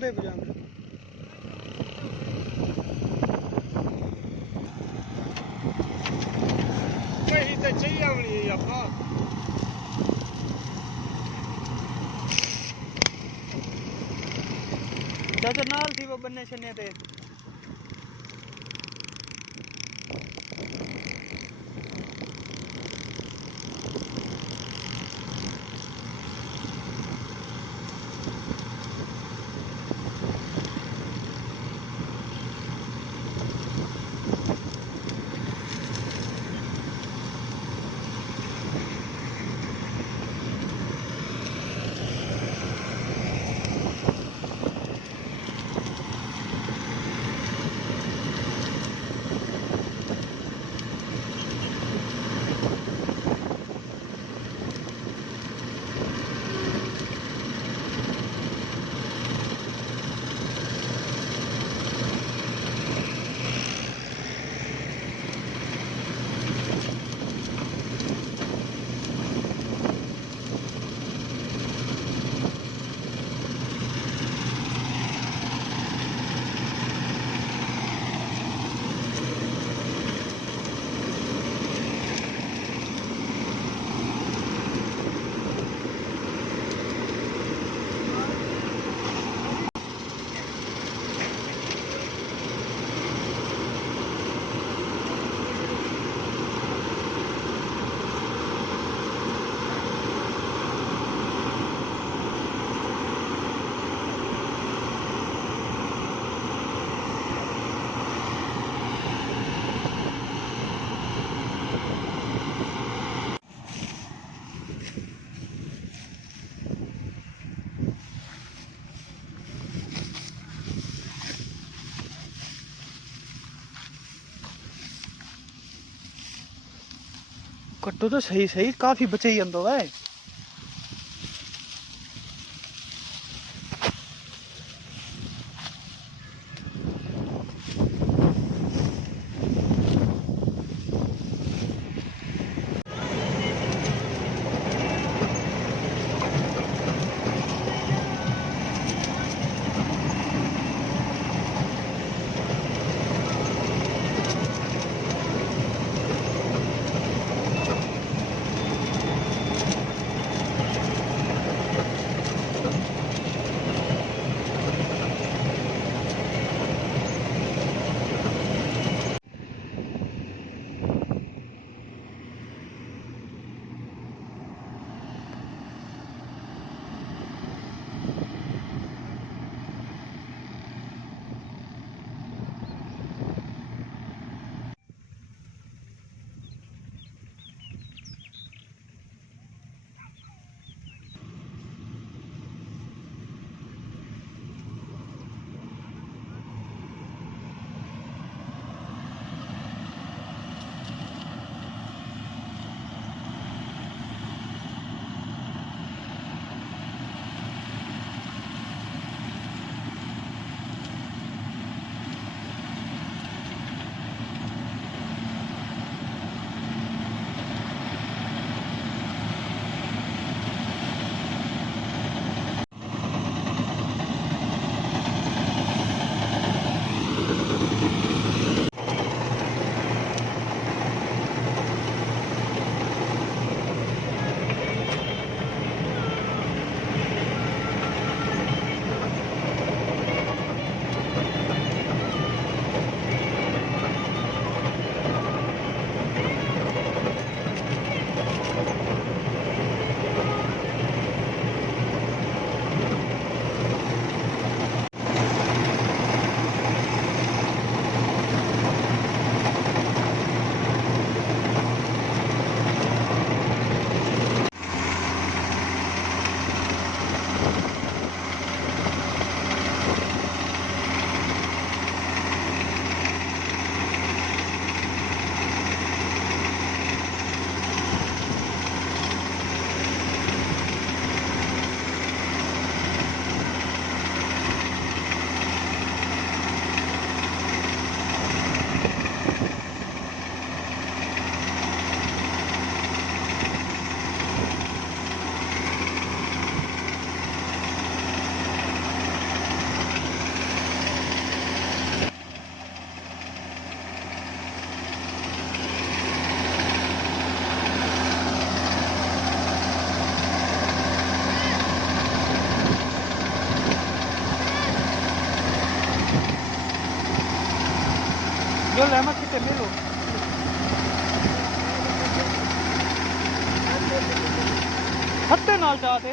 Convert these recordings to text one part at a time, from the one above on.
दे बजान कहीं तो चाहिए हमने आपका चाचा नाल थी वो बन्ने शन्ने ते कट्टो तो सही सही काफी बचे ही अंदर है हत्ते नाल चाहते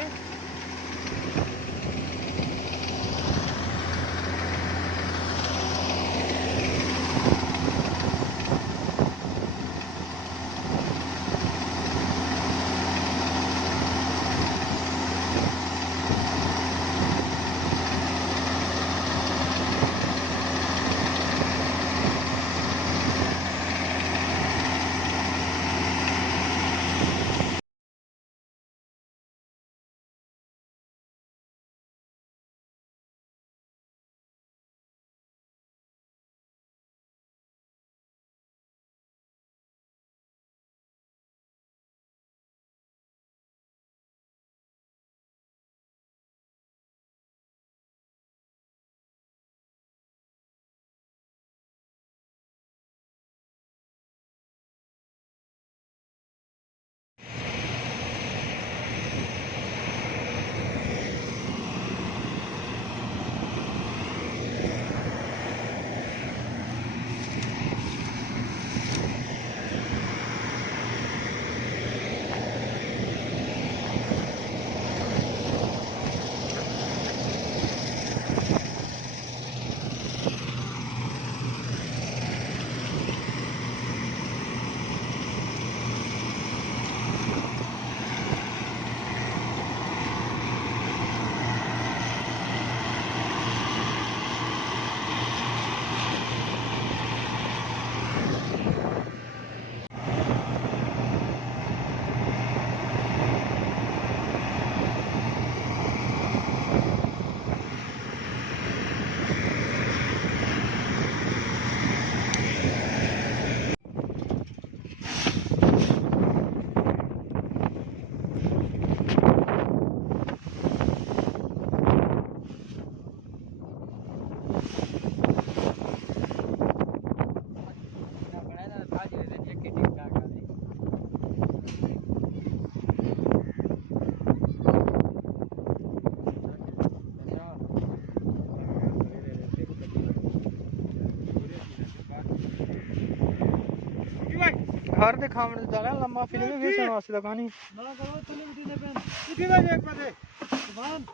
घर दे खावण जाना लम्मा फिल्म में वेचण वास्ते दा कहानी ना करो तने भी दीने पेन कितनी बजे एक बजे सुभान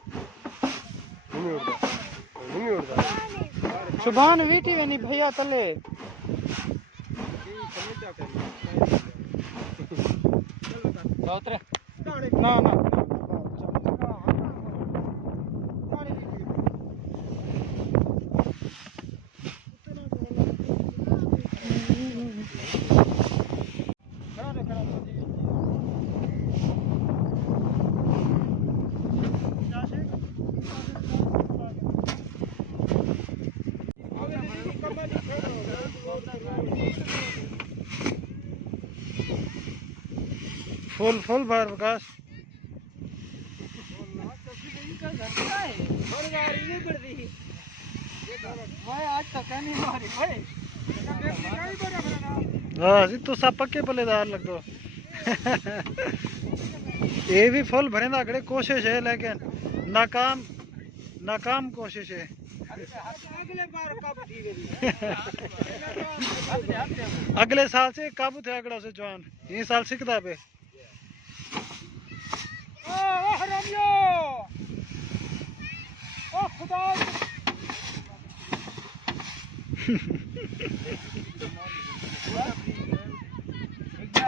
नहीं उड़ता सुभान वीटी वेनी भैया तले उतरे ना ना फुल फुल बार विकास हाँ जी तो सब पक्के बल्लेदार लग दो ये भी फुल भरे अगड़े कोशिश है लेकिन नाकाम कोशिश है अगले साल से काबू थे अगड़ा से जवान ये साल सीखता पे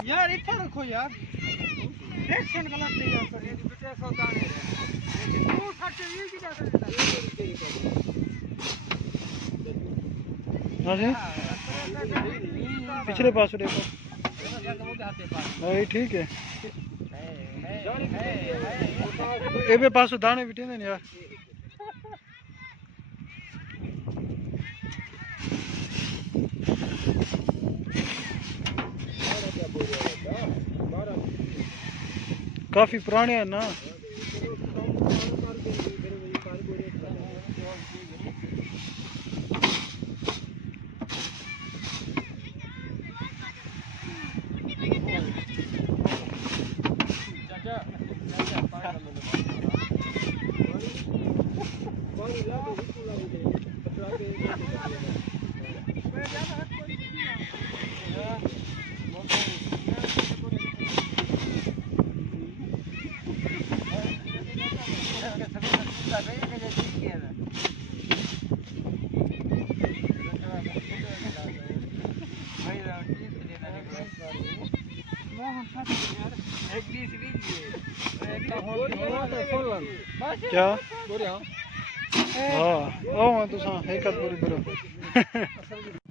यार इतना रखो यार एक्शन गलत नहीं यार कर ये बेटे सावधान है तू खर्च ये की जा सकता हां जी पिछले पास देखो भाई ठीक है एबे पास दाने बिटे ने यार काफी पुराने हैं ना क्या हाँ ओ तुसा एक पूरी करो